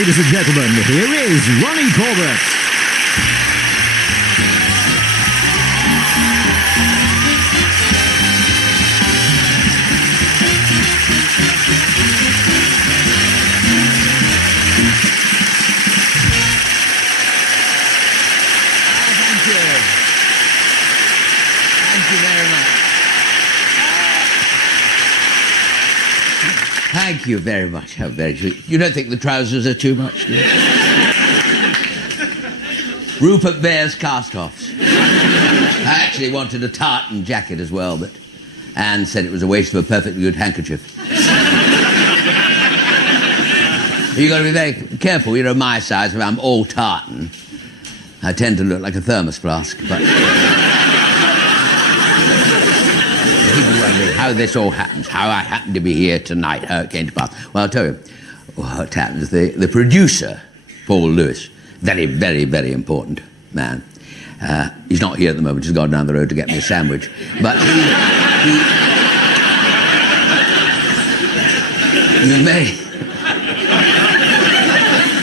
Ladies and gentlemen, here is Ronnie Corbett. Thank you very much. Thank you very much. How very sweet. You don't think the trousers are too much, do you? Rupert Bear's cast-offs. I actually wanted a tartan jacket as well, but Anne said it was a waste of a perfectly good handkerchief. You've got to be very careful. You know, my size, if I'm all tartan, I tend to look like a thermos flask, but... People wondering how this all happens, how I happen to be here tonight, how it came to pass. Well, I'll tell you what happens. The producer, Paul Lewis, very, very, very important man. He's not here at the moment. He's gone down the road to get me a sandwich. But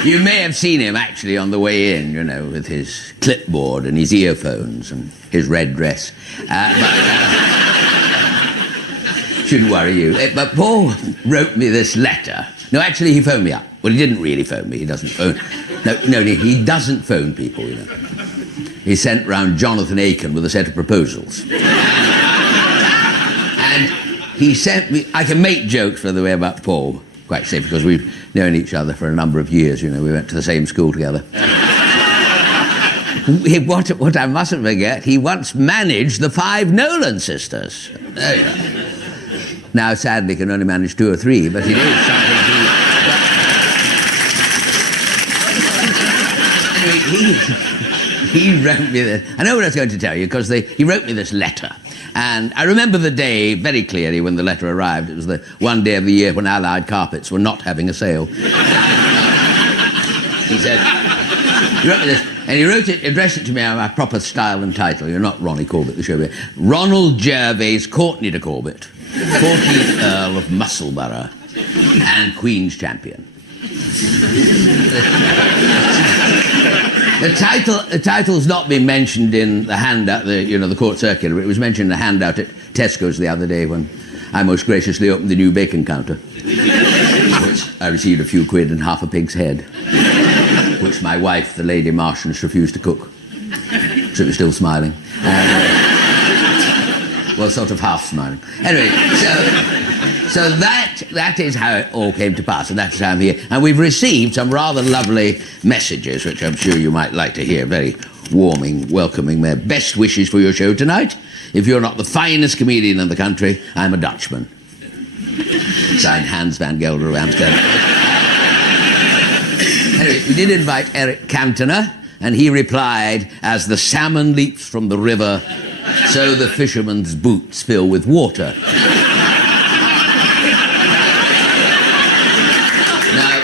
you may have seen him actually on the way in, you know, with his clipboard and his earphones and his red dress. Shouldn't worry you. But Paul wrote me this letter. No, actually, he phoned me up. Well, he didn't really phone me. He doesn't phone. No, he doesn't phone people, you know. He sent round Jonathan Aiken with a set of proposals. And he sent me... I can make jokes, by the way, about Paul, quite safe, because we've known each other for a number of years, you know. We went to the same school together. What I mustn't forget, he once managed the 5 Nolan sisters. There you go. Now, sadly, can only manage 2 or 3, but he did something. He wrote me this. I know what I was going to tell you, because he wrote me this letter. And I remember the day very clearly when the letter arrived. It was the one day of the year when Allied Carpets were not having a sale. He said, he wrote me this, and he wrote it, addressed it to me on my proper style and title. You're not Ronnie Corbett, the show. Ronald Gervais Courtney de Corbett, 14th Earl of Musselburgh and Queen's Champion. The title's not been mentioned in the handout, the court circular, but it was mentioned in the handout at Tesco's the other day when I most graciously opened the new bacon counter, which I received a few quid and half a pig's head, which my wife, the Lady Marchioness, refused to cook. So it was still smiling. Well, sort of half smiling. Anyway, so that is how it all came to pass, and that's how I'm here. And we've received some rather lovely messages, which I'm sure you might like to hear. Very warming, welcoming. Their best wishes for your show tonight. If you're not the finest comedian in the country, I'm a Dutchman. Signed Hans van Gelder of Amsterdam. Anyway, we did invite Eric Cantona, and he replied, "As the salmon leaps from the river, so the fisherman's boots fill with water." Now,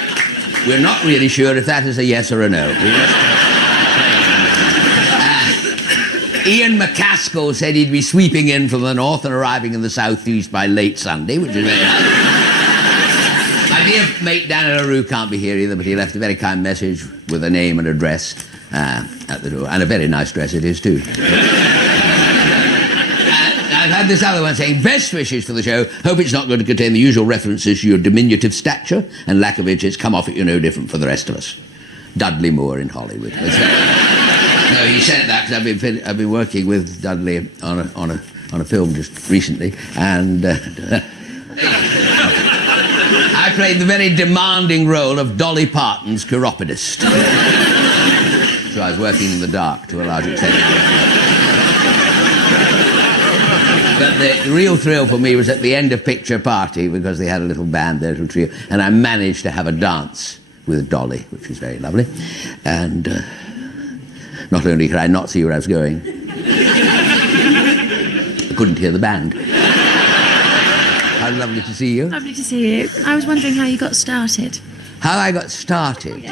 we're not really sure if that is a yes or a no. Ian McCaskill said he'd be sweeping in from the north and arriving in the southeast by late Sunday, which is very nice. My dear mate Dan LaRue can't be here either, but he left a very kind message with a name and address at the door, and a very nice dress it is too. I've had this other one saying, "Best wishes for the show. Hope it's not going to contain the usual references to your diminutive stature and lack of inches. Come off it, you're no different for the rest of us." Dudley Moore in Hollywood. No, he said that because I've been working with Dudley on a film just recently, and I played the very demanding role of Dolly Parton's chiropodist. So I was working in the dark to a large extent. But the real thrill for me was at the end of Picture Party, because they had a little band there, a little trio, and I managed to have a dance with Dolly, which was very lovely. And not only could I not see where I was going, I couldn't hear the band. How lovely to see you. Lovely to see you. I was wondering how you got started. How I got started?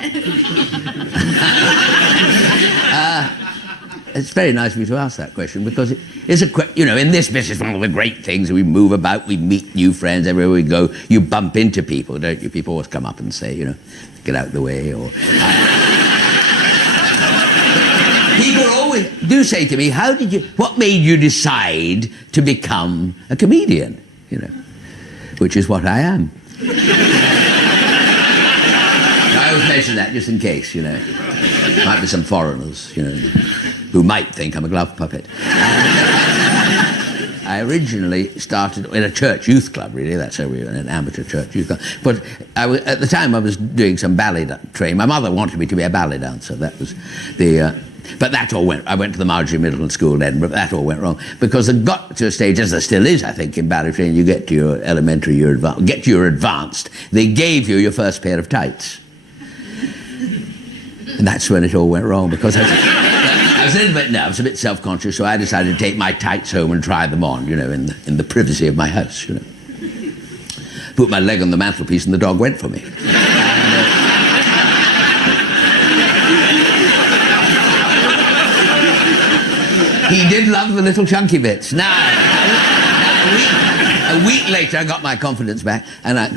it's very nice of you to ask that question, because it is in this business, one of the great things, we move about, we meet new friends everywhere we go. You bump into people, don't you? People always come up and say, get out of the way, or... People always do say to me, what made you decide to become a comedian? Which is what I am. I always mention that just in case, Might be some foreigners, who might think I'm a glove puppet. I originally started in a church youth club, really. That's how we were, in an amateur church youth club. But at the time I was doing some ballet training. My mother wanted me to be a ballet dancer. That was the... but that all went... I went to the Marjorie Middle School in Edinburgh, but that all went wrong. Because it got to a stage, as there still is, I think, in ballet training, you get to your elementary, get to your advanced, they gave you your first pair of tights. And that's when it all went wrong, because I was a little bit nervous, a bit self-conscious, so I decided to take my tights home and try them on, in the privacy of my house, Put my leg on the mantelpiece and the dog went for me. He did love the little chunky bits. Now, a week later, I got my confidence back, and I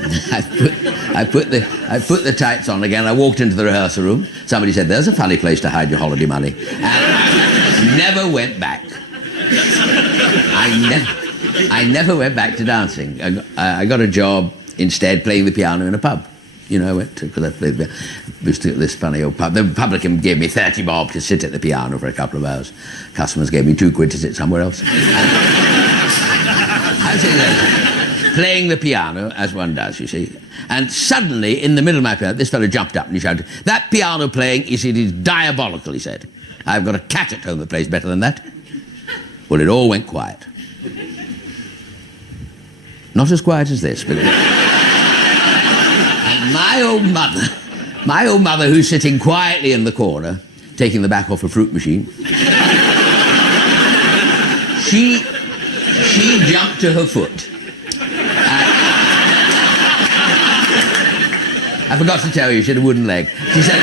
put the tights on again. I walked into the rehearsal room. Somebody said, "There's a funny place to hide your holiday money," and I never went back. I never went back to dancing. I got a job instead playing the piano in a pub. I went to, because I played this funny old pub. The publican gave me 30 bob to sit at the piano for a couple of hours. Customers gave me 2 quid to sit somewhere else. I was playing the piano, as one does, you see. And suddenly, in the middle of my piano, this fellow jumped up and he shouted, "That piano playing, he said, is diabolical," he said. "I've got a cat at home that plays better than that." Well, it all went quiet. Not as quiet as this, but... My old mother, who's sitting quietly in the corner, taking the back off a fruit machine, she jumped to her foot. I forgot to tell you, she had a wooden leg. She said,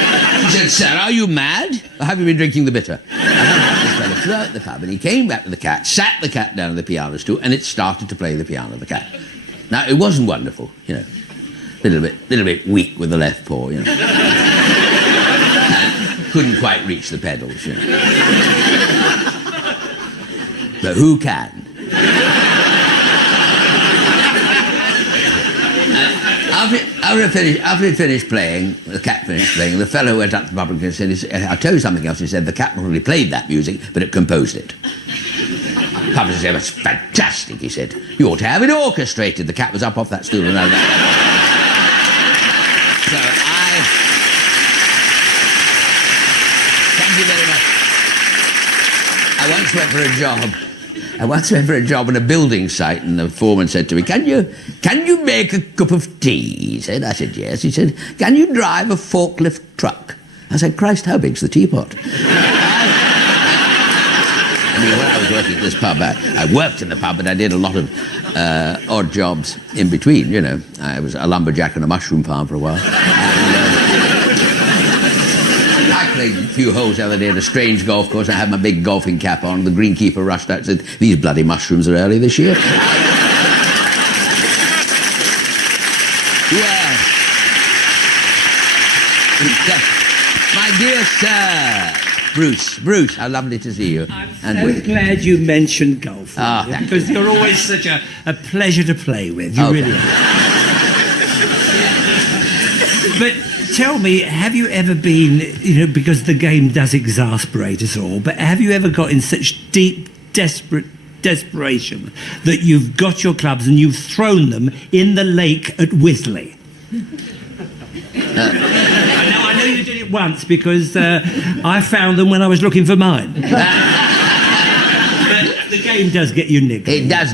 "Sir, are you mad? Or have you been drinking the bitter?" This fellow flew out the pub, and he came back with the cat, sat the cat down on the piano stool, and it started to play the piano, the cat. Now, it wasn't wonderful, little bit weak with the left paw, and couldn't quite reach the pedals, But who can? After he finished playing, the cat finished playing, the fellow went up to the public and said, "I'll tell you something else." He said, "The cat not only played that music, but it composed it." The public said, "That's fantastic," he said. "You ought to have it orchestrated." The cat was up off that stool and over. So thank you very much. I once went for a job on a building site, and the foreman said to me, "Can you make a cup of tea?" He said. I said, "Yes." He said, "Can you drive a forklift truck?" I said, "Christ, how big's the teapot?" When I was working at this pub, I worked in the pub, but I did a lot of odd jobs in between, I was a lumberjack on a mushroom farm for a while. I played a few holes the other day at a strange golf course. I had my big golfing cap on. The greenkeeper rushed out and said, "These bloody mushrooms are early this year." Well, my dear sir, Bruce, how lovely to see you. I'm so glad you mentioned golf, because you're always such a pleasure to play with. You really are. But tell me, have you ever been, because the game does exasperate us all, but have you ever got in such deep, desperation that you've got your clubs and you've thrown them in the lake at Wisley? I know you did it once, because I found them when I was looking for mine. But the game does get you niggled. It does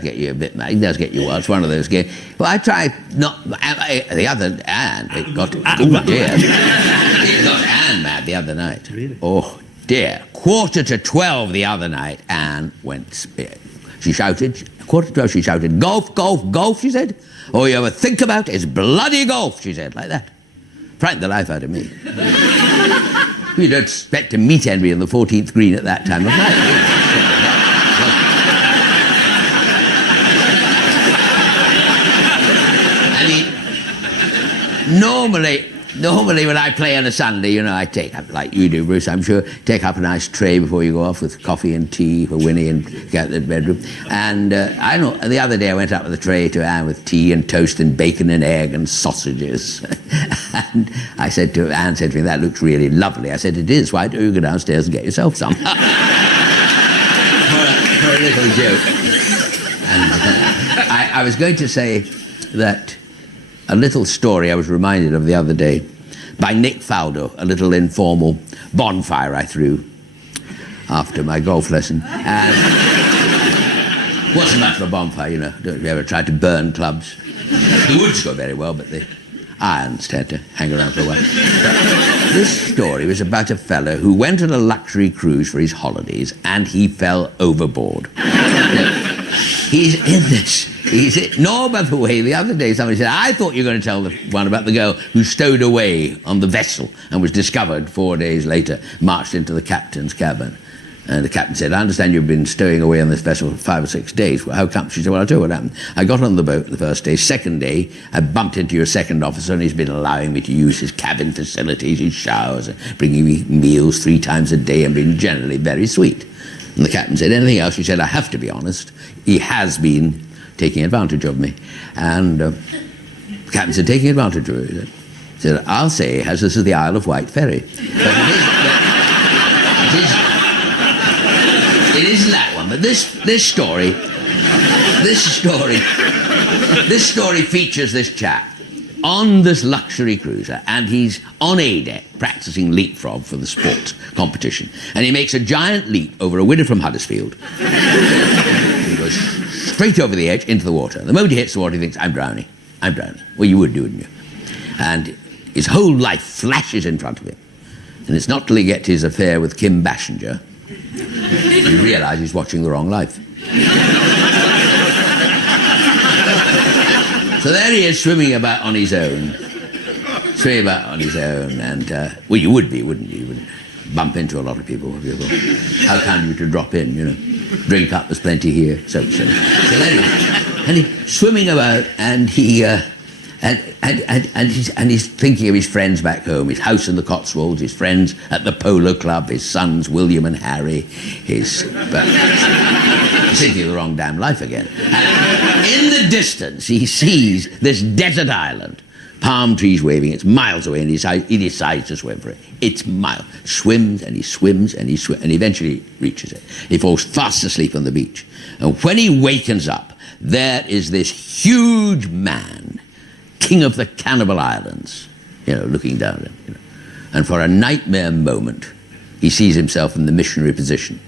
get you a bit mad. It does get you wild. It's one of those games. Well, I tried not... the other... And it got... Oh, dear. It got Anne mad the other night. Really? Oh, dear. 11:45 the other night, Anne went... She shouted... 11:45 she shouted, "Golf, golf, golf," she said. "All you ever think about is bloody golf," she said, like that. Frightened the life out of me. You don't expect to meet anybody on the 14th green at that time of night. Normally when I play on a Sunday, you know, I take up, like you do, Bruce, I'm sure, take up a nice tray before you go off with coffee and tea for Winnie and get to the bedroom. And I know, the other day I went up with a tray to Anne with tea and toast and bacon and egg and sausages. And I said to Anne, said to me, that looks really lovely. I said, it is. Why don't you go downstairs and get yourself some? for a little joke. And I was going to say that a little story I was reminded of the other day by Nick Faldo, a little informal bonfire I threw after my golf lesson. And wasn't much of a bonfire, you know. Don't you ever try to burn clubs? The woods go very well, but the irons tend to hang around for a while. But this story was about a fellow who went on a luxury cruise for his holidays and he fell overboard. He's in this. No, by the way, the other day somebody said, I thought you were going to tell the one about the girl who stowed away on the vessel and was discovered 4 days later, marched into the captain's cabin. And the captain said, I understand you've been stowing away on this vessel for 5 or 6 days. Well, how come? She said, well, I'll tell you what happened. I got on the boat the first day. Second day, I bumped into your second officer and he's been allowing me to use his cabin facilities, his showers, bringing me meals 3 times a day and being generally very sweet. And the captain said, anything else? She said, I have to be honest. He has been taking advantage of me. And the captain said, taking advantage of you? He said, I'll say, as this is the Isle of Wight ferry. But it isn't that one. But this story features this chap on this luxury cruiser, and he's on A deck practicing leapfrog for the sports competition. And he makes a giant leap over a widow from Huddersfield. He goes straight over the edge into the water. The moment he hits the water, he thinks, I'm drowning. Well, you would, wouldn't you? And his whole life flashes in front of him. And it's not till he gets his affair with Kim Basinger he realises he's watching the wrong life. So there he is, swimming about on his own. And, well, you would be, wouldn't you? You would bump into a lot of people. How kind of you to drop in, you know. Drink up, there's plenty here. So there he is. And he's swimming about, and he's thinking of his friends back home, his house in the Cotswolds, his friends at the Polo Club, his sons William and Harry, he's thinking of the wrong damn life again. And in the distance, he sees this desert island, palm trees waving, it's miles away, and he decides to swim for it. It's miles. Swims, and he swims, and he eventually reaches it. He falls fast asleep on the beach. And when he wakens up, there is this huge man, king of the Cannibal Islands, you know, looking down at him. You know. And for a nightmare moment, he sees himself in the missionary position,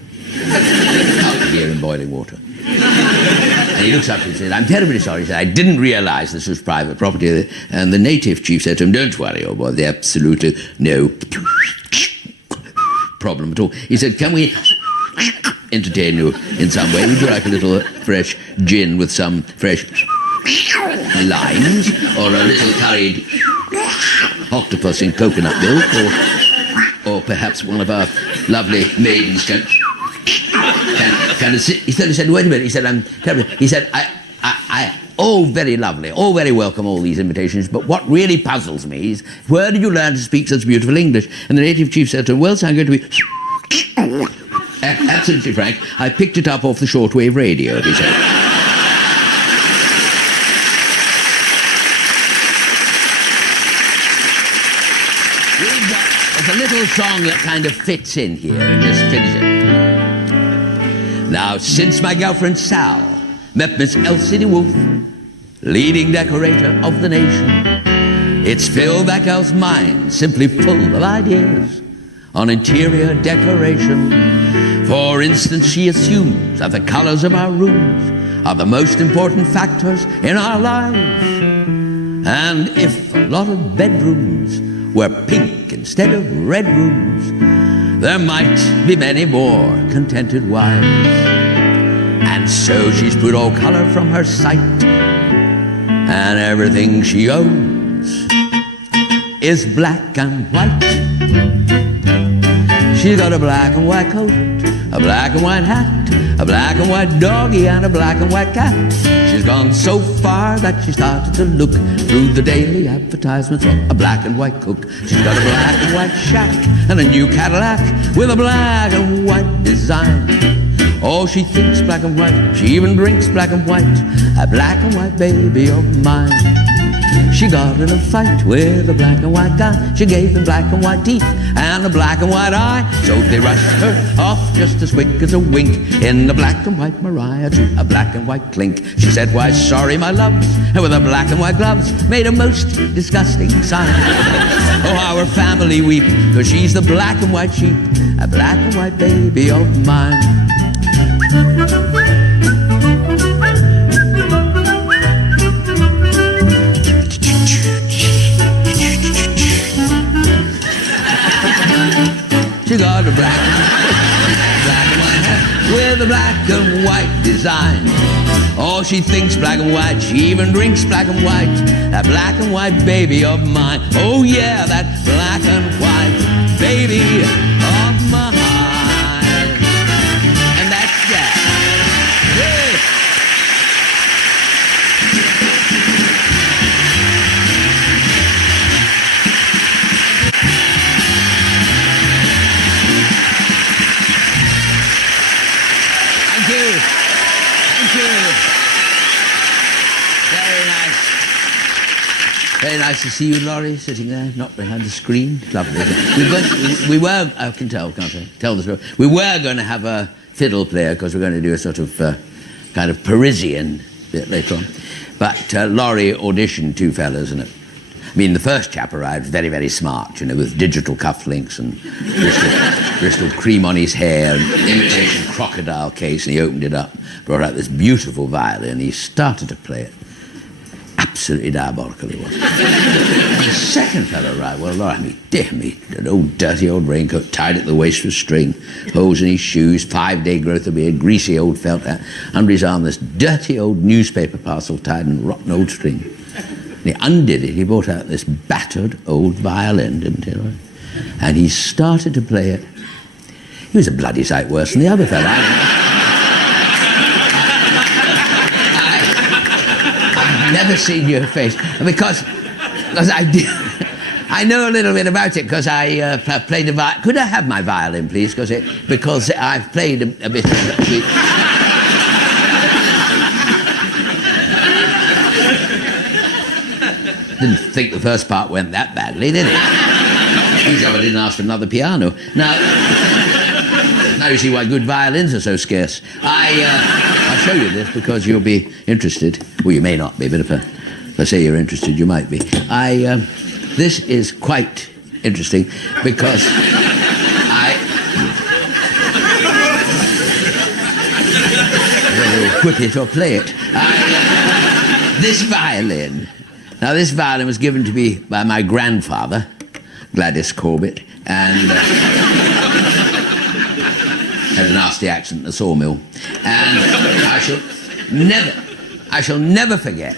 out here in boiling water. And he looks up and says, I'm terribly sorry. He said, I didn't realise this was private property. And the native chief said to him, don't worry, old boy, there's absolutely no problem at all. He said, can we entertain you in some way? Would you like a little fresh gin with some fresh limes, or a little curried octopus in coconut milk, or perhaps one of our lovely maidens can sit. He said, wait a minute. He said, I'm terribly. He said, oh, very lovely, oh, very welcome, all these invitations, but what really puzzles me is, where did you learn to speak such beautiful English? And the native chief said to him, well, so I'm going to be absolutely frank, I picked it up off the shortwave radio, he said. There's a little song that kind of fits in here, and just finish it. Now, since my girlfriend Sal met Miss Elsie Wolf, leading decorator of the nation, it's filled that girl's mind simply full of ideas on interior decoration. For instance, she assumes that the colors of our rooms are the most important factors in our lives. And if a lot of bedrooms were pink instead of red rooms, there might be many more contented wives. And so she's put all color from her sight, and everything she owns is black and white. She's got a black and white coat, a black and white hat, a black and white doggy, and a black and white cat. She's gone so far that she started to look through the daily advertisements for a black and white cook. She's got a black and white shack and a new Cadillac with a black and white design. Oh, she thinks black and white, she even drinks black and white, a black and white baby of mine. She got in a fight with a black and white guy. She gave him black and white teeth and a black and white eye. So they rushed her off just as quick as a wink in the black and white Mariah to a black and white clink. She said, "Why, sorry, my loves," and with her black and white gloves made a most disgusting sign. Oh, how her family weep, 'cause she's the black and white sheep, a black and white baby of mine. She got a black and white hat with a black and white design. Oh, she thinks black and white, she even drinks black and white, that black and white baby of mine. Oh yeah, that black and white baby of mine. And that's that. Yeah. Thank you. Thank you. Very nice. Very nice to see you, Laurie, sitting there, not behind the screen. Lovely. We were, I can tell, can't I? Tell the story. We were going to have a fiddle player because we're going to do a sort of kind of Parisian bit later on. But Laurie auditioned two fellas, and I mean, the first chap arrived very, very smart, you know, with digital cufflinks and Bristol cream on his hair and imitation crocodile case, and he opened it up, brought out this beautiful violin, and he started to play it. Absolutely diabolical it was. The second fellow arrived, well, Laura, I mean, dear me, an old dirty old raincoat tied at the waist with string, holes in his shoes, 5-day growth of beard, greasy old felt hat, under his arm this dirty old newspaper parcel tied in rotten old string. And he undid it, he brought out this battered old violin, didn't he? Right? And he started to play it. He was a bloody sight worse than the other fellow. I've never seen your face, because I know a little bit about it, because I played a violin. Could I have my violin, please? Because I've played a bit of it. Didn't think the first part went that badly, did it? Easy, I didn't ask for another piano. Now you see why good violins are so scarce. I'll show you this because you'll be interested. Well, you may not be, but if I say you're interested, you might be. This is quite interesting because I will equip it or play it. This violin. Now, this violin was given to me by my grandfather, Ronnie Corbett, and had a nasty accident in a sawmill. And I shall never forget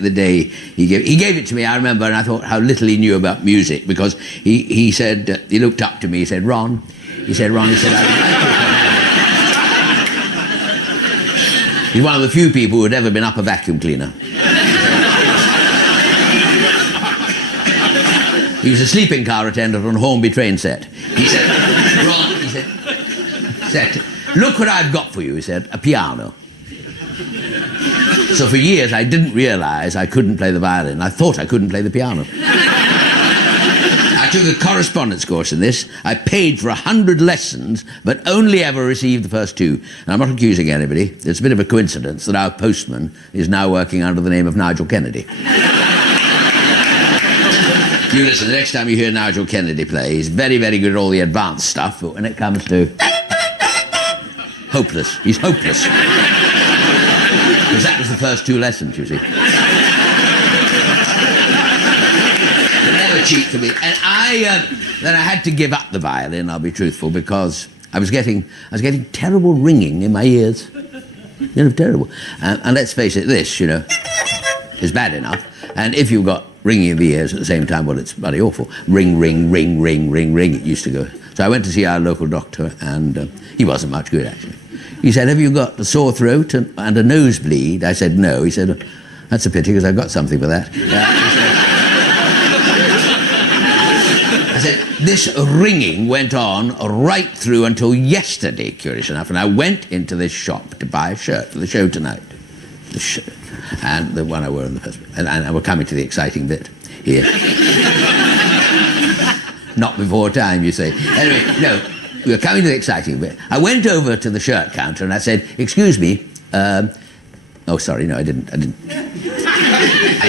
the day he gave it to me. I remember, and I thought how little he knew about music, because he said, he looked up to me, he said, Ron, he's one of the few people who had ever been up a vacuum cleaner. He was a sleeping car attendant on Hornby train set. He said, Ron, he said, look what I've got for you, he said, a piano. So for years I didn't realise I couldn't play the violin. I thought I couldn't play the piano. I took a correspondence course in this. I paid for 100 lessons, but only ever received the first 2. And I'm not accusing anybody. It's a bit of a coincidence that our postman is now working under the name of Nigel Kennedy. You listen, the next time you hear Nigel Kennedy play, he's very, very good at all the advanced stuff, but when it comes to... hopeless. He's hopeless. Because that was the first 2 lessons, you see. Never cheat for me. And then I had to give up the violin, I'll be truthful, because I was getting terrible ringing in my ears. You know, terrible. And let's face it, this, you know, is bad enough. And if you've got ringing in the ears at the same time, well, it's bloody awful. Ring, ring, ring, ring, ring, ring. It used to go So I went to see our local doctor, and he wasn't much good, actually. He said, have you got a sore throat and a nosebleed? I said, no. He said, that's a pity, because I've got something for that. I said, this ringing went on right through until yesterday, curious enough, and I went into this shop to buy a shirt for the show tonight. The shirt, and the one I wore in the first place. And we're coming to the exciting bit here. Not before time, you say. Anyway, no, we're coming to the exciting bit. I went over to the shirt counter and I said, excuse me, oh, sorry, no, I didn't I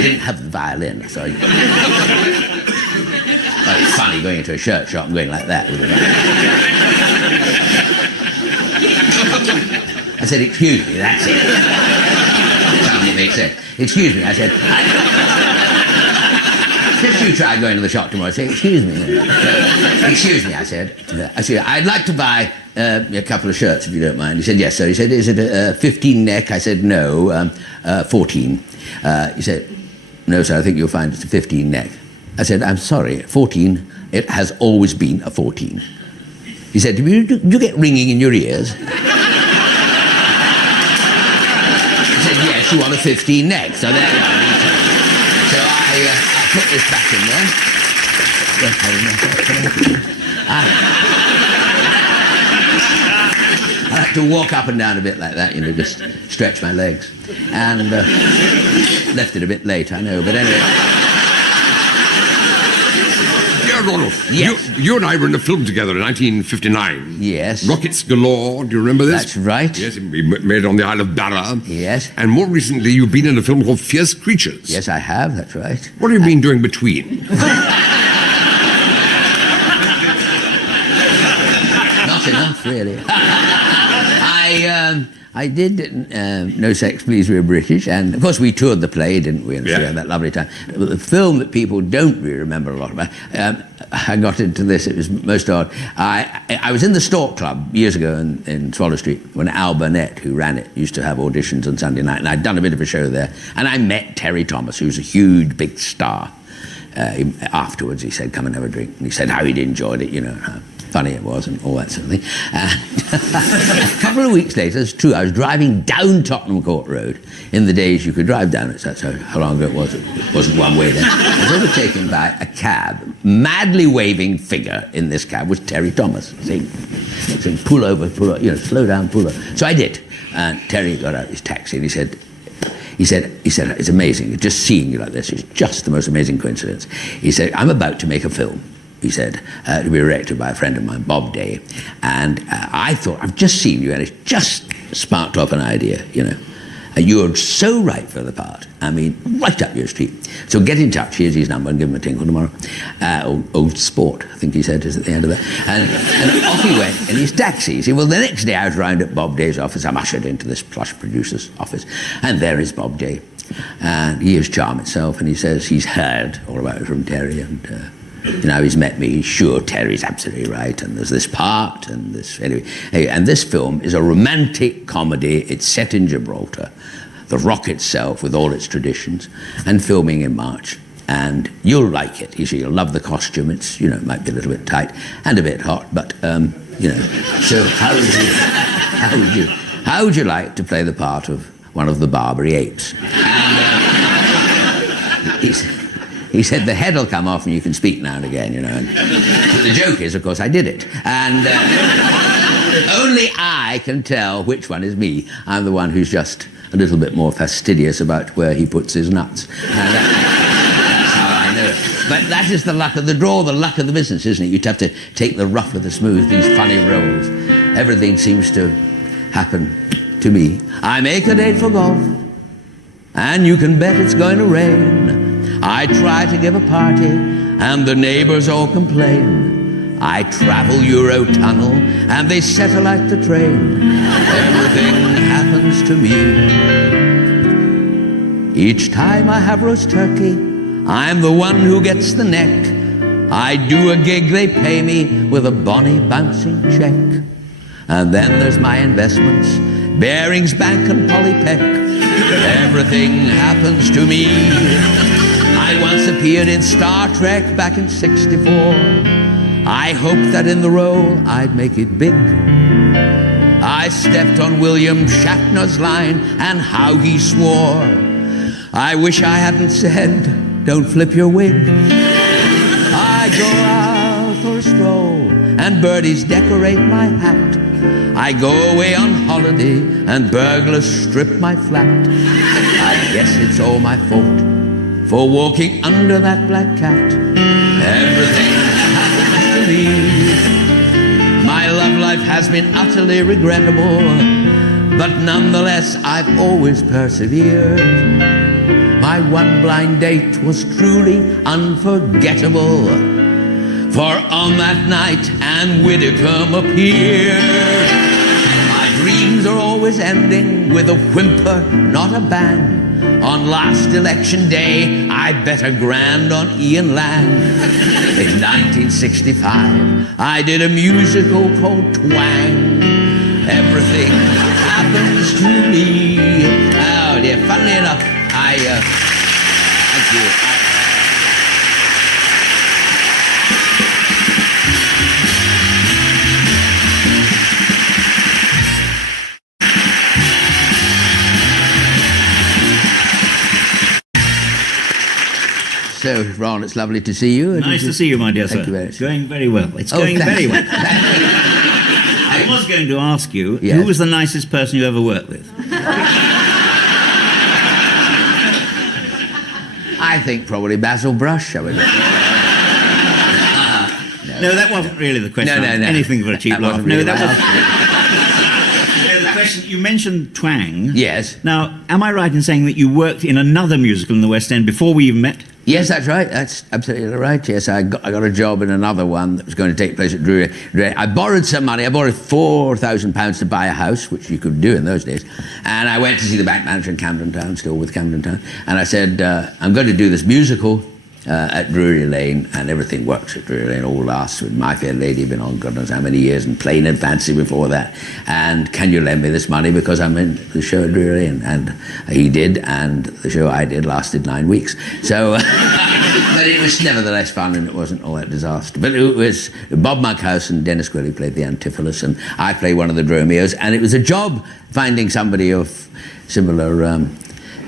didn't have the violin, sorry. Well, it's funny going into a shirt shop and going like that with a violin. I said, excuse me, that's it. Something makes sense. Excuse me, I said, just you try going to the shop tomorrow. Say, excuse me. Excuse me, I said. I'd like to buy a couple of shirts, if you don't mind. He said, yes, sir. He said, is it a 15 neck? I said, no, 14. He said, no, sir, I think you'll find it's a 15 neck. I said, I'm sorry, 14, it has always been a 14. He said, do you get ringing in your ears? He said, yes, you want a 15 neck. So there you are. So I put this back in there. I like to walk up and down a bit like that, you know, just stretch my legs. And left it a bit late, I know, but anyway. Yeah, Ronald, yes. you and I were in a film together in 1959. Yes. Rockets Galore, do you remember this? That's right. Yes, we made it on the Isle of Barra. Yes. And more recently, you've been in a film called Fierce Creatures. Yes, I have, that's right. What have you been doing between? Not enough, really. I did No Sex, Please, We're British, and of course we toured the play, didn't we? And yeah. We had that lovely time. But the film that people don't really remember a lot about, I got into this, it was most odd. I was in the Stork Club years ago in Swallow Street when Al Burnett, who ran it, used to have auditions on Sunday night, and I'd done a bit of a show there, and I met Terry Thomas, who was a huge, big star. Afterwards he said, come and have a drink, and he said how he'd enjoyed it, you know, how funny it was and all that sort of thing. And a couple of weeks later, it's true, I was driving down Tottenham Court Road in the days you could drive down it, so that's how long ago it was. It wasn't one way then. I was overtaken by a cab. Madly waving figure in this cab was Terry Thomas, saying pull over, you know, slow down, pull over. So I did, and Terry got out his taxi and he said, it's amazing, just seeing you like this is just the most amazing coincidence. He said, I'm about to make a film. He said, to be directed by a friend of mine, Bob Day. And I thought, I've just seen you, and it's just sparked off an idea, you know. You're so right for the part. I mean, right up your street. So get in touch. Here's his number, and give him a tinkle tomorrow. Old Sport, I think he said, is at the end of that. And off he went in his taxi. See, well, the next day I was round at Bob Day's office. I'm ushered into this plush producer's office, and there is Bob Day. And he is charm itself, and he says he's heard all about it from Terry, and you know, he's met me, he's sure Terry's absolutely right, and there's this part, and this, anyway. And this film is a romantic comedy. It's set in Gibraltar, the Rock itself with all its traditions, and filming in March. And you'll like it. You'll love the costume. It's, you know, it might be a little bit tight and a bit hot, but, you know. So how would you like to play the part of one of the Barbary apes? And, he said, the head will come off and you can speak now and again, you know. And the joke is, of course, I did it. And only I can tell which one is me. I'm the one who's just a little bit more fastidious about where he puts his nuts. And that's how I know it. But that is the luck of the draw, the luck of the business, isn't it? You'd have to take the rough with the smooth, these funny roles. Everything seems to happen to me. I make a date for golf, and you can bet it's going to rain. I try to give a party, and the neighbors all complain. I travel Eurotunnel, and they settle like the train. Everything happens to me. Each time I have roast turkey, I'm the one who gets the neck. I do a gig, they pay me with a bonny bouncing check. And then there's my investments, Barings Bank and Polypeck. Everything happens to me. I once appeared in Star Trek back in '64. I hoped that in the role I'd make it big. I stepped on William Shatner's line, and how he swore. I wish I hadn't said, don't flip your wig. I go out for a stroll, and birdies decorate my hat. I go away on holiday, and burglars strip my flat. I guess it's all my fault for walking under that black cat. Everything happens to me. My love life has been utterly regrettable, but nonetheless I've always persevered. My one blind date was truly unforgettable, for on that night Anne Widdecombe appeared. My dreams are always ending with a whimper, not a bang. On last election day, I bet a grand on Ian Lang. In 1965, I did a musical called Twang. Everything happens to me. Oh dear, funnily enough, thank you. So, Ron, it's lovely to see you. Nice to see you, my dear sir. Thank you very much. It's going very well. It's going very well. I was going to ask you, Yes. who was the nicest person you ever worked with? I think probably Basil Brush, I would say. No, that wasn't really the question. No. Anything for a cheap That laugh. wasn't No, really that what I was... No, the question, you mentioned Twang. Yes. Now, am I right in saying that you worked in another musical in the West End before we even met? Yes, that's right. That's absolutely right. Yes, I got a job in another one that was going to take place at Drury. I borrowed some money. I borrowed £4,000 to buy a house, which you could do in those days. And I went to see the bank manager in Camden Town, still with Camden Town. And I said, I'm going to do this musical at Drury Lane, and everything works at Drury Lane. All lasts with My Fair Lady, been on God knows how many years, and Plain and Fancy before that. And can you lend me this money because I'm in the show at Drury Lane? And he did, and the show I did lasted 9 weeks. So, but it was nevertheless fun, and it wasn't all that disaster. But it was Bob Monkhouse and Dennis Quilly played the Antipholus, and I played one of the Dromios, and it was a job finding somebody of similar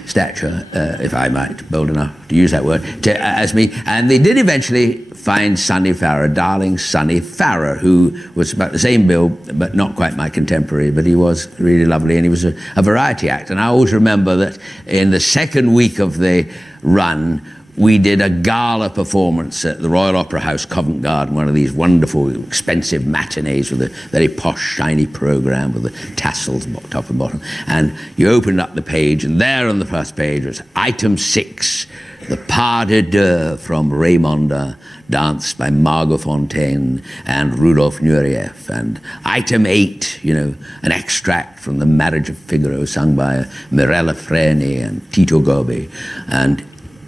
stature, if I might, bold enough to use that word, as me. And they did eventually find Sonny Farrer, darling Sonny Farrer, who was about the same bill, but not quite my contemporary, but he was really lovely, and he was a variety act. And I always remember that in the second week of the run, we did a gala performance at the Royal Opera House, Covent Garden, one of these wonderful, expensive matinees with a very posh, shiny programme with the tassels top and bottom. And you opened up the page, and there on the first page was item 6, the Pas de Deux from Raymonde, danced by Margot Fontaine and Rudolf Nureyev. And item 8, an extract from The Marriage of Figaro, sung by Mirella Freni and Tito Gobbi. And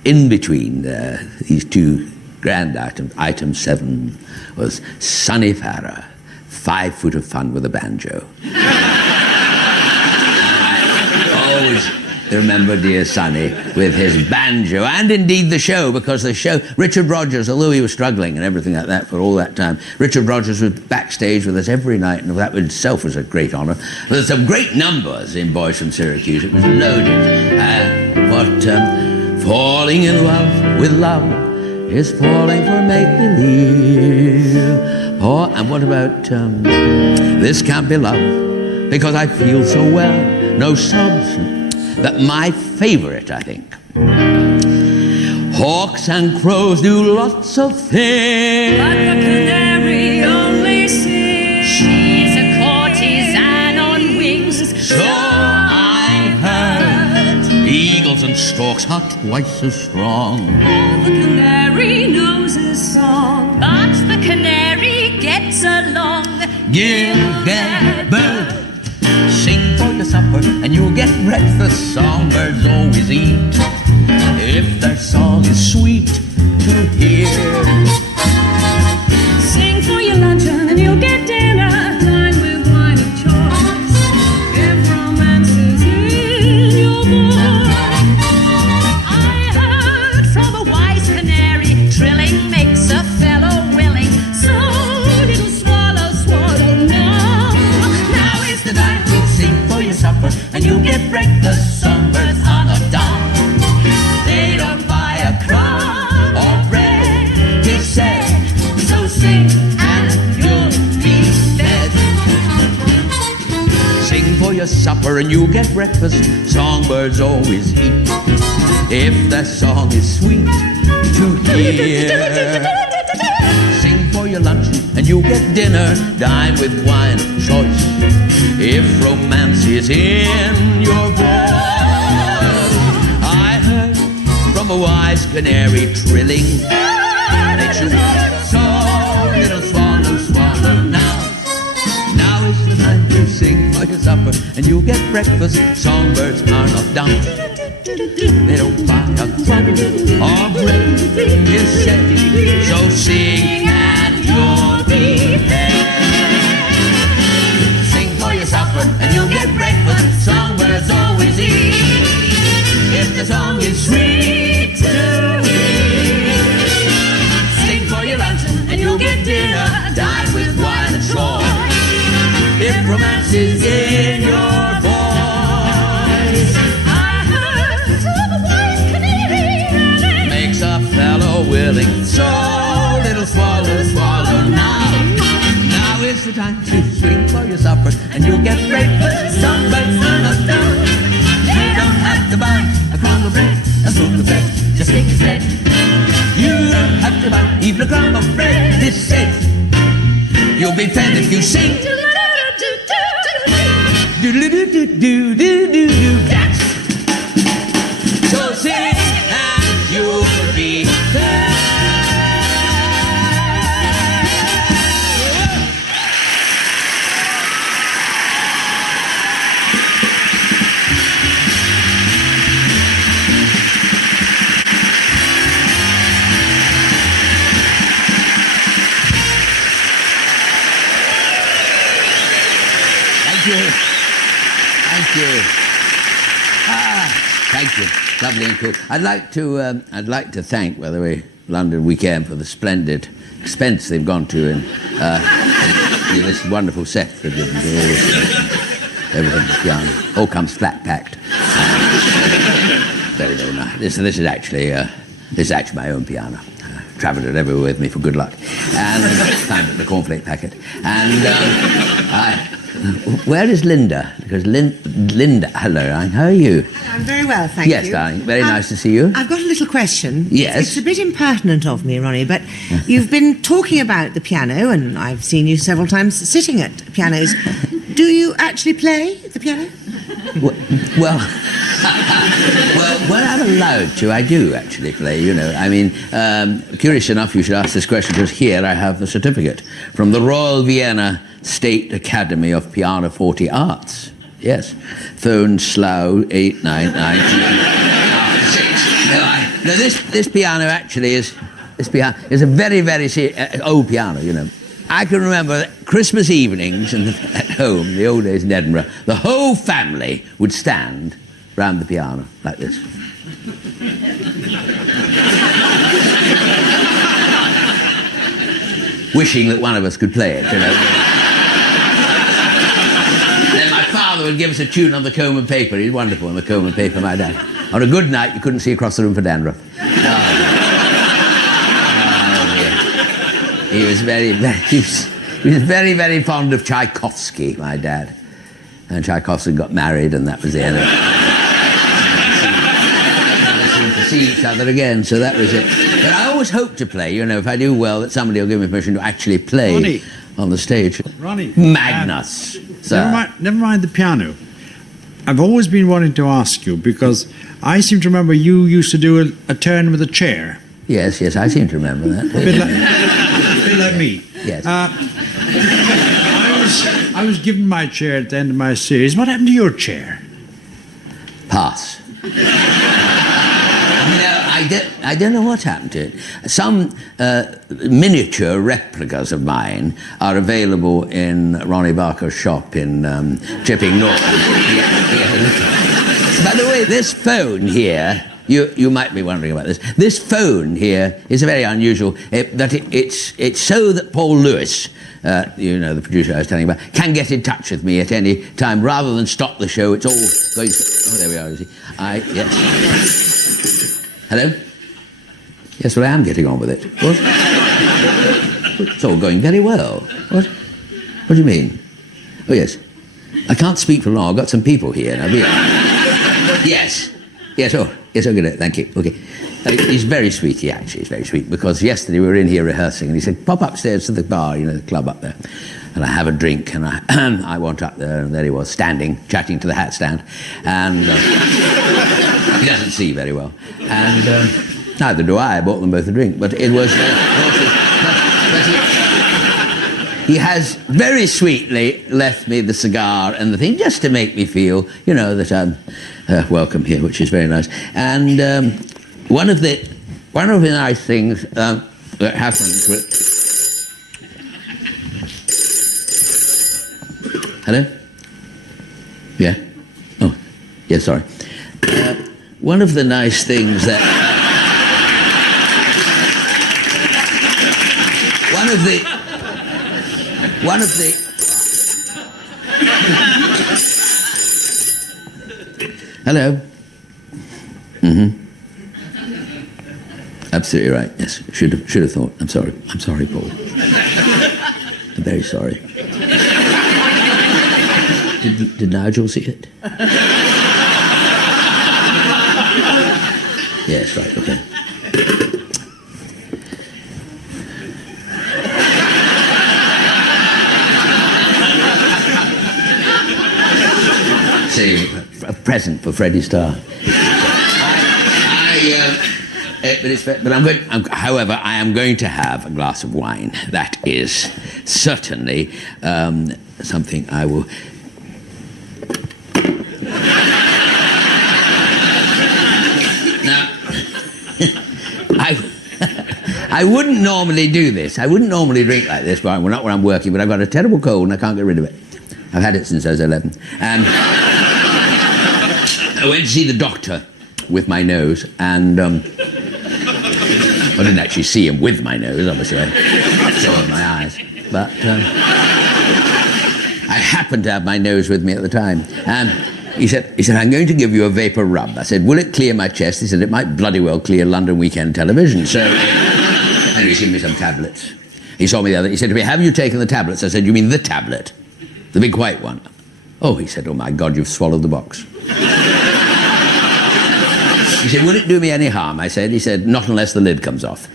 in between these two grand items, item 7 was Sonny Farrer, 5 foot of fun with a banjo. Always remember dear Sonny with his banjo, and indeed the show, because the show, Richard Rogers, although he was struggling and everything like that for all that time, Richard Rogers was backstage with us every night, and that itself was a great honour. There's some great numbers in Boys from Syracuse. It was loaded. Falling in love with love is falling for make-believe. And what about this can't be love because I feel so well, no sobs. But my favourite, I think. Hawks and crows do lots of things, but the canary only sings. She's a courtesan on wings, so I've heard. Eagles and storks are twice as strong. Oh, the canary knows his song, but the canary gets along. Gilbert bird, sing for your supper and you'll get breakfast. Songbirds always eat if their song is sweet to hear. Sing for your luncheon and you'll get dinner. Dine with wine of choice if romance is in your voice. I heard from a wise canary, trilling makes a fellow willing. So supper and you get breakfast. Songbirds always eat if their song is sweet to hear. Sing for your lunch and you get dinner. Dine with wine of choice if romance is in your voice. I heard from a wise canary trilling, makes you so little swallow, swallow now. Now is the time to sing for your supper and you get breakfast. Songbirds are not dumb. They don't buy a crumb or bread is said. So sing and you'll be fed. Sing for your supper and you'll get breakfast. Songbirds always eat if the song is sweet to hear. Sing for your lunch and you'll get dinner. Dine with wine and soy if romance is in your voice. Makes a fellow willing. So little swallow, swallow now. Now is the time to swing for your supper and you'll get breakfast. Songbirds are not dumb. You don't have to buy a crumb of bread, a spoon of bread, just take his bread. You don't have to buy even a crumb of bread. This said, you'll be fed if you sing. Do-do-do-do-do-do-do-do. That's so sing and you'll be fed. Thank you. Thank you. Thank you. Lovely and cool. I'd like to thank, by the way, London Weekend for the splendid expense they've gone to in this wonderful set for everything, piano. All comes flat packed. Very, very nice. This is actually my own piano. Travelled it everywhere with me for good luck. And found it in the cornflake packet. And where is Linda? Because Linda, hello, darling, how are you? I'm very well, thank you. Yes, darling, very nice to see you. I've got a little question. Yes. It's a bit impertinent of me, Ronnie, but you've been talking about the piano, and I've seen you several times sitting at pianos. Do you actually play the piano? Well, when I'm allowed to, I do actually play, you know. I mean, curious enough, you should ask this question, because here I have the certificate from the Royal Vienna State Academy of Pianoforte Arts. Yes. Phone Slough 899. Now, this piano actually is a very, very old piano, you know. I can remember Christmas evenings at home, the old days in Edinburgh, the whole family would stand round the piano like this. Wishing that one of us could play it, you know. Then my father would give us a tune on the comb and paper. He's wonderful on the comb and paper, my dad. On a good night, you couldn't see across the room for dandruff. He was very, very fond of Tchaikovsky, my dad. And Tchaikovsky got married, and that was the end of it. To see each other again, so that was it. But I always hope to play, you know, if I do well, that somebody will give me permission to actually play Ronnie. on the stage. Ronnie. Magnus. Never mind the piano. I've always been wanting to ask you, because I seem to remember you used to do a turn with a chair. Yes, I seem to remember that. A bit like me. Yes. I was given my chair at the end of my series. What happened to your chair? Pass. I don't know what happened to it. Some miniature replicas of mine are available in Ronnie Barker's shop in Chipping Norton. By the way, this phone here, you might be wondering about this. This phone here is very unusual. It's so that Paul Lewis, you know, the producer I was telling you about, can get in touch with me at any time rather than stop the show. It's all going. Oh, there we are. Yes. Hello? Yes, well, I am getting on with it. What? It's all going very well. What? What do you mean? Oh, yes. I can't speak for long. I've got some people here. Now, yes. Yes, oh, good. Thank you. Okay. He's very sweet, he actually is very sweet, because yesterday we were in here rehearsing and he said, pop upstairs to the bar, the club up there, and I have a drink, and I went up there, and there he was, standing, chatting to the hat stand, and he doesn't see very well, and neither do I bought them both a drink, but it was... He has very sweetly left me the cigar and the thing, just to make me feel, that I'm welcome here, which is very nice. And one of the nice things that happens with... Hello? Yeah? Oh, yeah, sorry. One of the nice things that... One of the... Hello? Mm-hmm. Absolutely right, yes. Should have thought. I'm sorry, Paul. I'm very sorry. Did Nigel see it? Yes, right, okay. A present for Freddie Starr. However, I am going to have a glass of wine. That is certainly something I will... Now, I wouldn't normally do this. I wouldn't normally drink like this, not when I'm working, but I've got a terrible cold and I can't get rid of it. I've had it since I was 11. I went to see the doctor with my nose, and I didn't actually see him with my nose, obviously. I saw it with my eyes. But I happened to have my nose with me at the time. And he said, I'm going to give you a vapor rub. I said, will it clear my chest? He said, it might bloody well clear London weekend television. So, and he gave me some tablets. He saw me the other. He said to me, have you taken the tablets? I said, you mean the tablet? The big white one. Oh, he said, oh my God, you've swallowed the box. He said, will it do me any harm? I said, he said, not unless the lid comes off.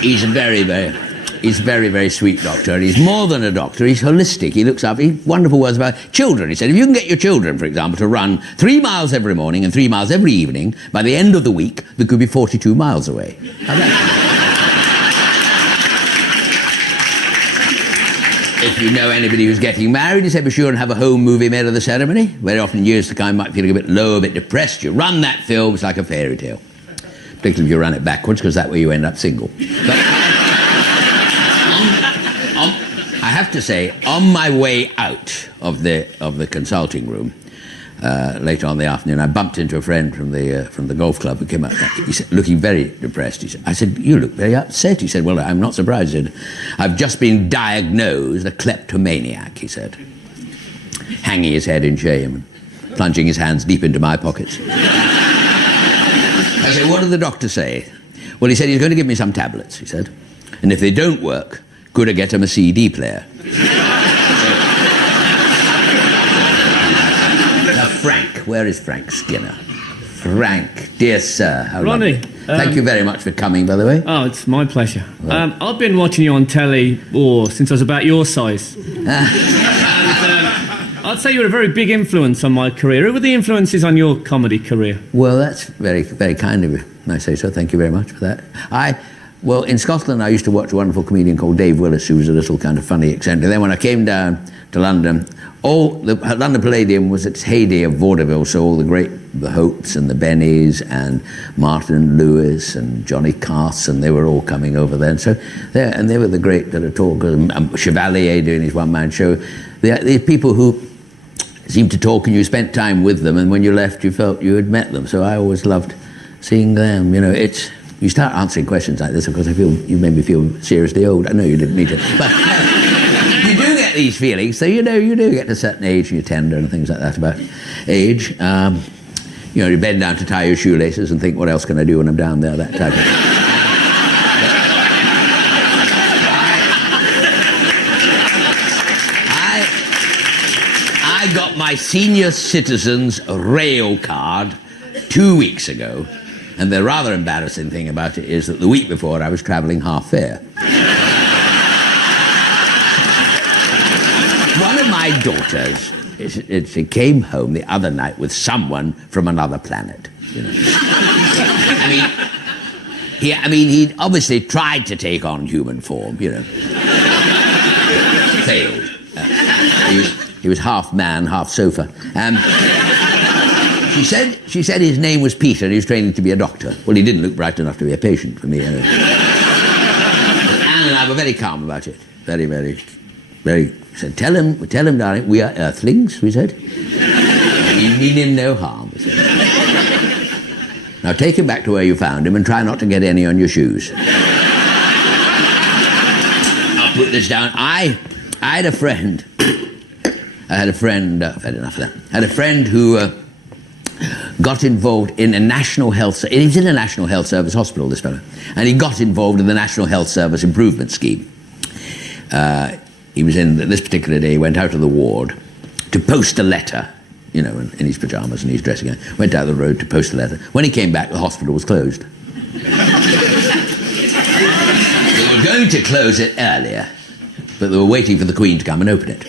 He's very, very sweet doctor, and he's more than a doctor, he's holistic. He looks after, wonderful words about children. He said, if you can get your children, for example, to run 3 miles every morning and 3 miles every evening, by the end of the week, they could be 42 miles away. If you know anybody who's getting married, he said, be sure and have a home movie made of the ceremony. Very often in years to come, you might feel a bit low, a bit depressed. You run that film, it's like a fairy tale. Particularly if you run it backwards, because that way you end up single. But I have to say, on my way out of the consulting room, later on in the afternoon, I bumped into a friend from the golf club who came up. He said, looking very depressed. I said, you look very upset. He said, well, I'm not surprised. He said, I've just been diagnosed a kleptomaniac, he said, hanging his head in shame and plunging his hands deep into my pockets. I said, what did the doctor say? Well, he said he's going to give me some tablets, he said, and if they don't work, could I get him a CD player? Frank, where is Frank Skinner? Frank, dear sir. How Ronnie. Thank you very much for coming, by the way. Oh, it's my pleasure. I've been watching you on telly since I was about your size. I'd say you're a very big influence on my career. Who were the influences on your comedy career? Well, that's very, very kind of you. I say so. Thank you very much for that. Well, in Scotland, I used to watch a wonderful comedian called Dave Willis, who was a little kind of funny, eccentric. Then when I came down to London, the London Palladium was its heyday of vaudeville, so all the Hopes and the Bennies and Martin Lewis and Johnny Carson, they were all coming over then. So they were the great talkers. Chevalier doing his one-man show. They're people who seemed to talk, and you spent time with them, and when you left, you felt you had met them. So I always loved seeing them. You start answering questions like this, of course, you made me feel seriously old. I know you didn't mean to, but you do get these feelings. So you do get to a certain age, and you're tender and things like that about age. You bend down to tie your shoelaces and think, what else can I do when I'm down there? That type of thing. my senior citizen's rail card 2 weeks ago, and the rather embarrassing thing about it is that the week before I was travelling half fare. One of my daughters, she came home the other night with someone from another planet. You know. He obviously tried to take on human form, you know. Failed. He was half man, half sofa. She said his name was Peter and he was training to be a doctor. Well, he didn't look bright enough to be a patient for me. Anne and I were very calm about it. Very, very, very. We said, tell him, darling, we are earthlings, we said. We mean him no harm, we said. Now take him back to where you found him and try not to get any on your shoes. I'll put this down. I had a friend. I've had enough of that. I had a friend who got involved in a National Health... He was in a National Health Service hospital, this fellow. And he got involved in the National Health Service Improvement Scheme. He was in... This particular day, he went out of the ward to post a letter, you know, in his pyjamas and his dressing gown. Went down the road to post a letter. When he came back, the hospital was closed. They were going to close it earlier, but they were waiting for the Queen to come and open it.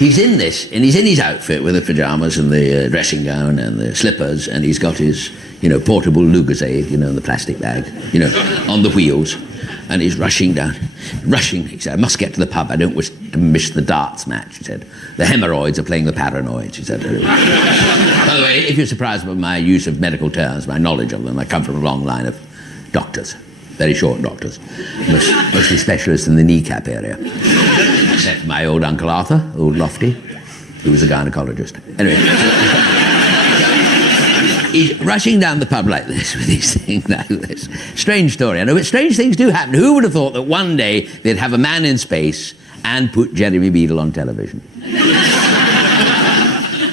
He's in this, and he's in his outfit with the pyjamas and the dressing gown and the slippers, and he's got his, you know, portable Lucozade, you know, the plastic bag, you know, on the wheels, and he's rushing down. He said, I must get to the pub, I don't wish to miss the darts match, he said. The hemorrhoids are playing the paranoids, he said. By the way, if you're surprised by my use of medical terms, my knowledge of them, I come from a long line of doctors, very short doctors, mostly specialists in the kneecap area. Except my old Uncle Arthur, old Lofty, who was a gynecologist. Anyway, he's rushing down the pub like this with his thing like this. Strange story, I know, but strange things do happen. Who would have thought that one day they'd have a man in space and put Jeremy Beadle on television?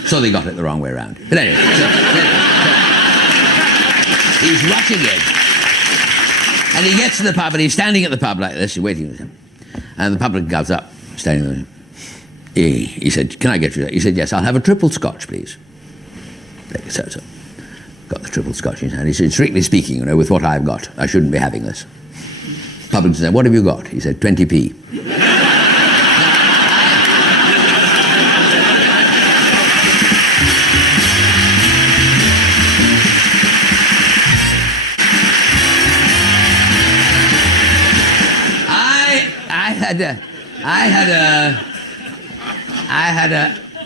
So they got it the wrong way around. But anyway, he's rushing in. And he gets to the pub and he's standing at the pub like this, he's waiting for him. And the publican comes up, standing there. He said, can I get you that? He said, yes, I'll have a triple scotch, please. So. Got the triple scotch in his hand. He said, strictly speaking, you know, with what I've got, I shouldn't be having this. Publican said, what have you got? He said, 20p.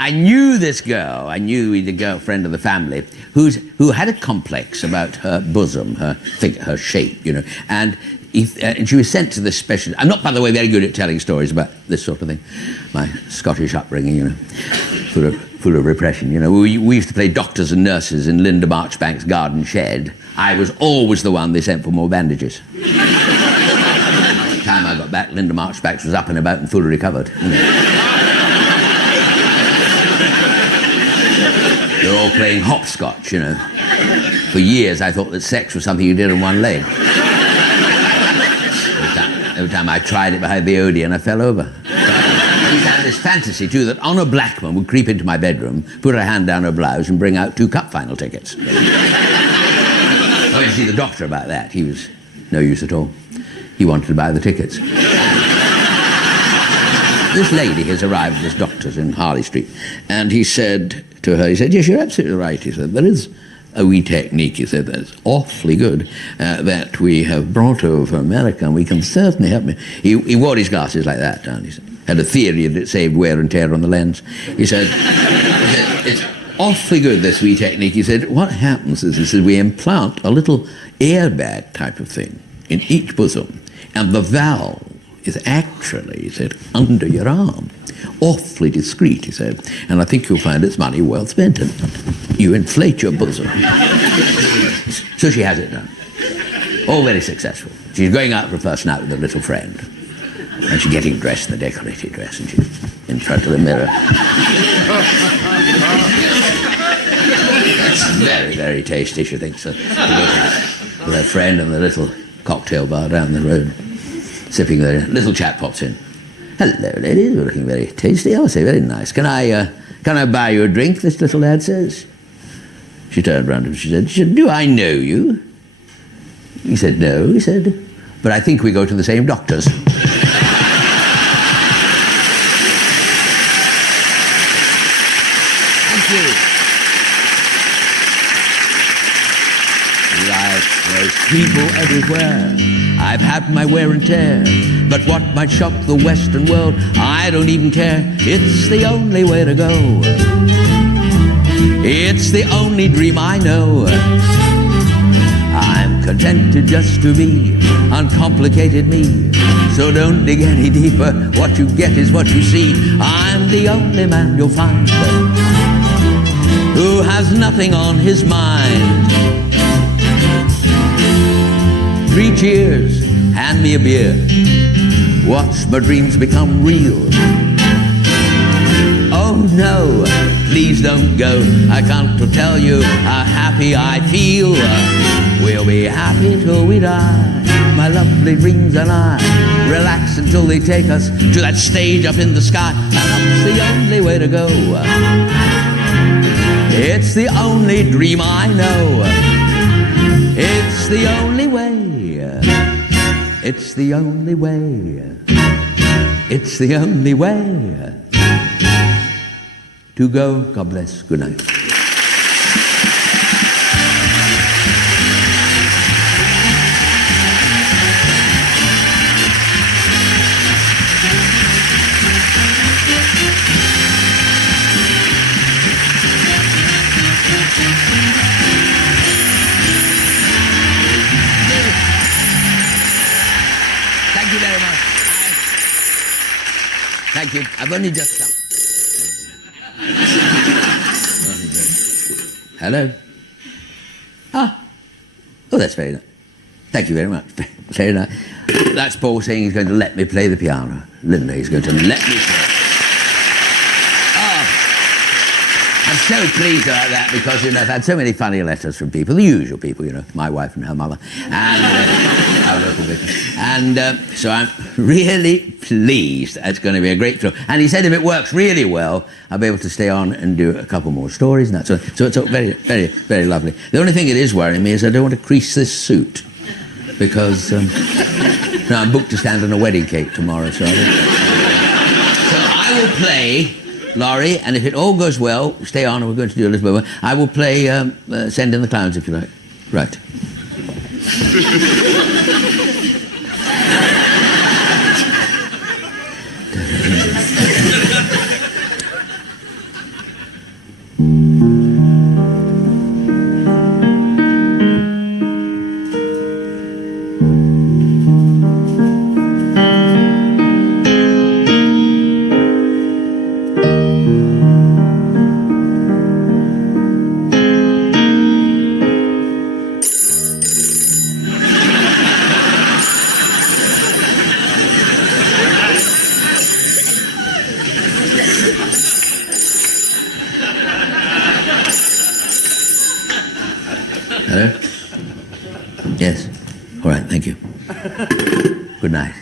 I knew this girl. I knew the girlfriend of the family who had a complex about her bosom, her figure, her shape, you know. And she was sent to this specialist. I'm not, by the way, very good at telling stories about this sort of thing. My Scottish upbringing, you know, full of repression. You know, we used to play doctors and nurses in Linda Marchbank's garden shed. I was always the one they sent for more bandages. The time I got back, Linda Marchbank was up and about and fully recovered. You know. They're all playing hopscotch, you know. For years I thought that sex was something you did on one leg. Every time I tried it behind the Odeon, I fell over. I used to have this fantasy, too, that Honor Blackman would creep into my bedroom, put her hand down her blouse, and bring out 2 cup final tickets. I went to see the doctor about that. He was no use at all. He wanted to buy the tickets. This lady has arrived at this doctor's in Harley Street, and he said to her, he said, yes, you're absolutely right, he said, there is a wee technique, he said, that's awfully good, that we have brought over from America, and we can certainly help me. He wore his glasses like that, and he said, had a theory that it saved wear and tear on the lens. He said, it's awfully good, this wee technique. He said, what happens is, he said, we implant a little airbag type of thing in each bosom, and the valve is actually, he said, under your arm. Awfully discreet, he said, and I think you'll find it's money well spent, and you inflate your bosom. So she has it done. All very successful. She's going out for a first night with a little friend, and she's getting dressed in the decorated dress, and she's in front of the mirror. That's very, very tasty, she thinks. So, with her friend in the little cocktail bar down the road, sipping there. Little chap pops in. Hello, ladies. You're looking very tasty. I would say very nice. Can I buy you a drink? This little lad says. She turned round and she said, do I know you? He said, no. He said, but I think we go to the same doctors. Thank you. Like there's people everywhere. I've had my wear and tear. But what might shock the Western world, I don't even care. It's the only way to go. It's the only dream I know. I'm contented just to be uncomplicated me. So don't dig any deeper. What you get is what you see. I'm the only man you'll find who has nothing on his mind. 3 cheers, hand me a beer. Watch my dreams become real. Oh no, please don't go. I can't tell you how happy I feel. We'll be happy till we die. My lovely dreams and I relax until they take us to that stage up in the sky. And that's the only way to go. It's the only dream I know. It's the only way. It's the only way. It's the only way to go. God bless. Good night. Thank you very much. Thank you. I've only just come. Hello? Ah. Oh, that's very nice. Thank you very much. Very nice. That's Paul saying he's going to let me play the piano. Linda, he's going to let me play. Oh, I'm so pleased about that because, I've had so many funny letters from people, the usual people, my wife and her mother, and our local vicar. And so I'm really pleased. It's going to be a great film. And he said if it works really well, I'll be able to stay on and do a couple more stories and that. So it's very, very, very lovely. The only thing that is worrying me is I don't want to crease this suit because I'm booked to stand on a wedding cake tomorrow. So I will play, Laurie, and if it all goes well, stay on and we're going to do a little bit more. I will play Send in the Clowns if you like. Right. Hello? Yes. All right, thank you. Good night.